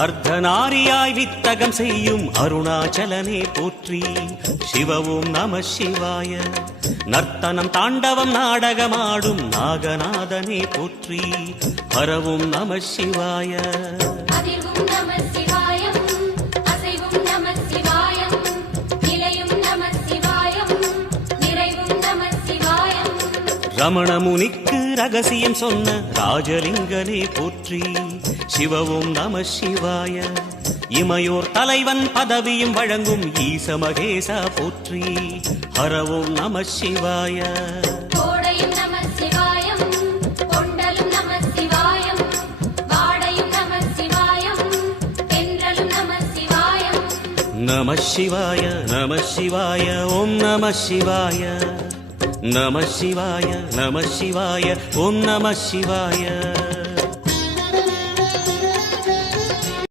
அர்த்தநாரியாய் வித்தகம் செய்யும் அருணாச்சலனே போற்றி. சிவ ஓம் நம சிவாய. நர்த்தனம் தாண்டவம் நாடகமாடும் நாகநாதனே போற்றி. ஹரவும் நம சிவாய. ரமணமுனிக்கு ரகசியம் சொன்ன ராஜலிங்கனே போற்றி. சிவ ஓம் நம சிவாய. இமையோர் தலைவன் பதவியும் வழங்கும் ஈச மகேசா போற்றி. ஹர ஓம் நம சிவாய. நம சிவாய நம சிவாய ஓம் நம சிவாய. நம சிவாய நம சிவாய ஓம் நம சிவாய.